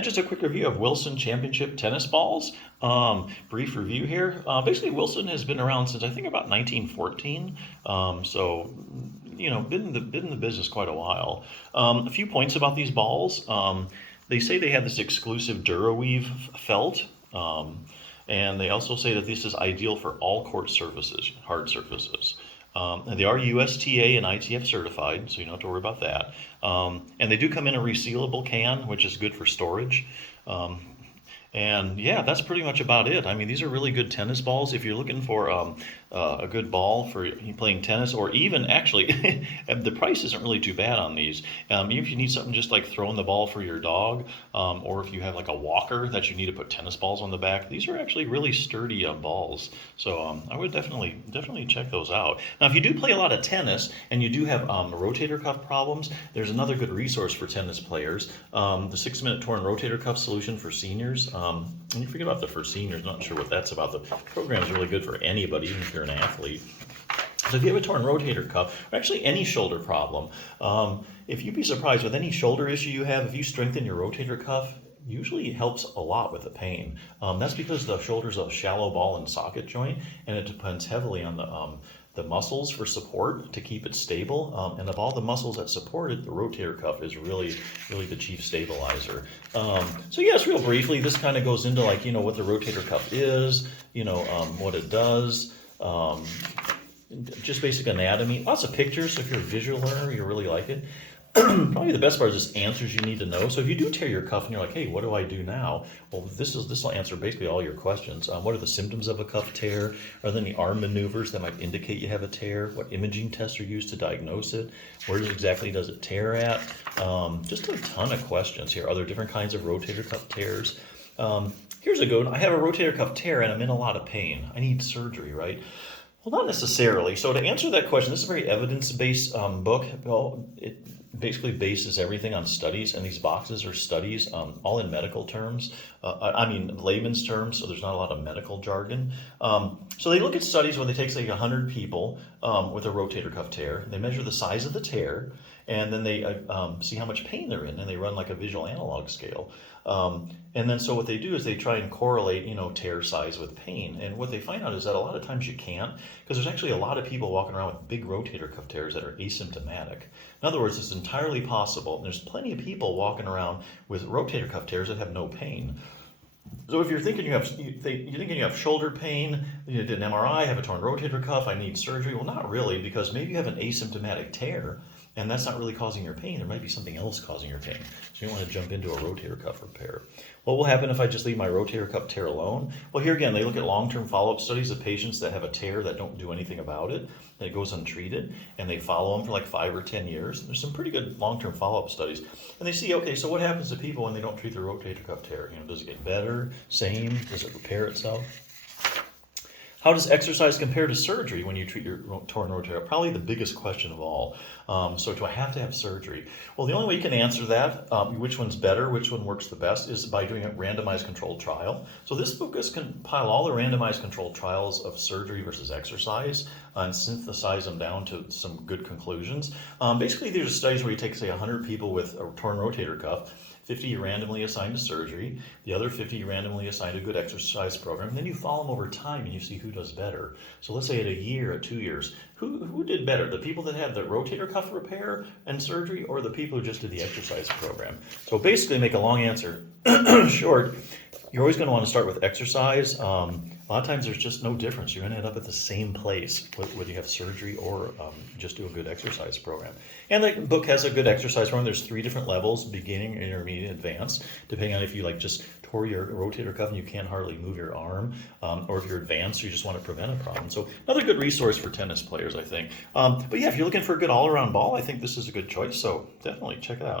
just a quick review of Wilson Championship tennis balls. Brief review here. Basically, Wilson has been around since I think about 1914. Been in the business quite a while. A few points about these balls. They say they have this exclusive DuraWeave felt. And they also say that this is ideal for all court surfaces, hard surfaces. And they are USTA and ITF certified, so you don't have to worry about that. And they do come in a resealable can, which is good for storage. And yeah, that's pretty much about it. I mean, these are really good tennis balls. If you're looking for a good ball for playing tennis, or even actually, the price isn't really too bad on these. Even if you need something just like throwing the ball for your dog, or if you have like a walker that you need to put tennis balls on the back, these are actually really sturdy balls. So I would definitely check those out. Now, if you do play a lot of tennis and you do have rotator cuff problems, there's another good resource for tennis players. The 6-minute torn rotator cuff solution for seniors. And you forget about the for seniors, not sure what that's about. The program is really good for anybody, even if you're an athlete. So if you have a torn rotator cuff, or actually any shoulder problem, if you'd be surprised with any shoulder issue you have, if you strengthen your rotator cuff, usually it helps a lot with the pain. That's because the shoulder's a shallow ball and socket joint, and it depends heavily on the muscles for support to keep it stable. And of all the muscles that support it, the rotator cuff is really the chief stabilizer. So yes, real briefly, this kind of goes into like, what the rotator cuff is, what it does, just basic anatomy, lots of pictures. So if you're a visual learner, you really like it. Probably the best part is just answers you need to know. So if you do tear your cuff and you're like, hey, what do I do now? Well, this will answer basically all your questions. What are the symptoms of a cuff tear? Are there any arm maneuvers that might indicate you have a tear? What imaging tests are used to diagnose it? Where exactly does it tear at? Just a ton of questions here. Are there different kinds of rotator cuff tears? Here's a good one. I have a rotator cuff tear and I'm in a lot of pain. I need surgery, right? Well, not necessarily. So to answer that question, this is a very evidence-based book. Well, it basically bases everything on studies, and these boxes are studies, all in medical terms. Layman's terms, so there's not a lot of medical jargon. So they look at studies where they take, say, 100 people with a rotator cuff tear. They measure the size of the tear, and then they see how much pain they're in, and they run like a visual analog scale. And then so what they do is they try and correlate, tear size with pain. And what they find out is that a lot of times you can't, because there's actually a lot of people walking around with big rotator cuff tears that are asymptomatic. In other words, it's entirely possible. And there's plenty of people walking around with rotator cuff tears that have no pain. So if you're thinking you have shoulder pain, you did an MRI, have a torn rotator cuff, I need surgery. Well, not really, because maybe you have an asymptomatic tear, and that's not really causing your pain. There might be something else causing your pain. So you don't want to jump into a rotator cuff repair. What will happen if I just leave my rotator cuff tear alone? Well, here again, they look at long-term follow-up studies of patients that have a tear that don't do anything about it, and it goes untreated, and they follow them for like 5 or 10 years. There's some pretty good long-term follow-up studies. And they see, okay, so what happens to people when they don't treat their rotator cuff tear? Does it get better, same? Does it repair itself? How does exercise compare to surgery when you treat your torn rotator? Probably the biggest question of all. So do I have to have surgery? Well, the only way you can answer that, which one's better, which one works the best, is by doing a randomized controlled trial. So this book is compile all the randomized controlled trials of surgery versus exercise and synthesize them down to some good conclusions. Basically, these are studies where you take, say, 100 people with a torn rotator cuff, 50 you randomly assigned to surgery, the other 50 you randomly assigned to a good exercise program, and then you follow them over time and you see who does better. So let's say at a year, at 2 years, who did better? The people that had the rotator cuff repair and surgery, or the people who just did the exercise program? So basically, make a long answer short, you're always going to want to start with exercise. A lot of times there's just no difference. You're going to end up at the same place whether you have surgery or just do a good exercise program. And the book has a good exercise program. There's 3 different levels: beginning, intermediate, advanced, depending on if you just tore your rotator cuff and you can't hardly move your arm, or if you're advanced, you just want to prevent a problem. So another good resource for tennis players, I think. But yeah, if you're looking for a good all-around ball, I think this is a good choice. So definitely check it out.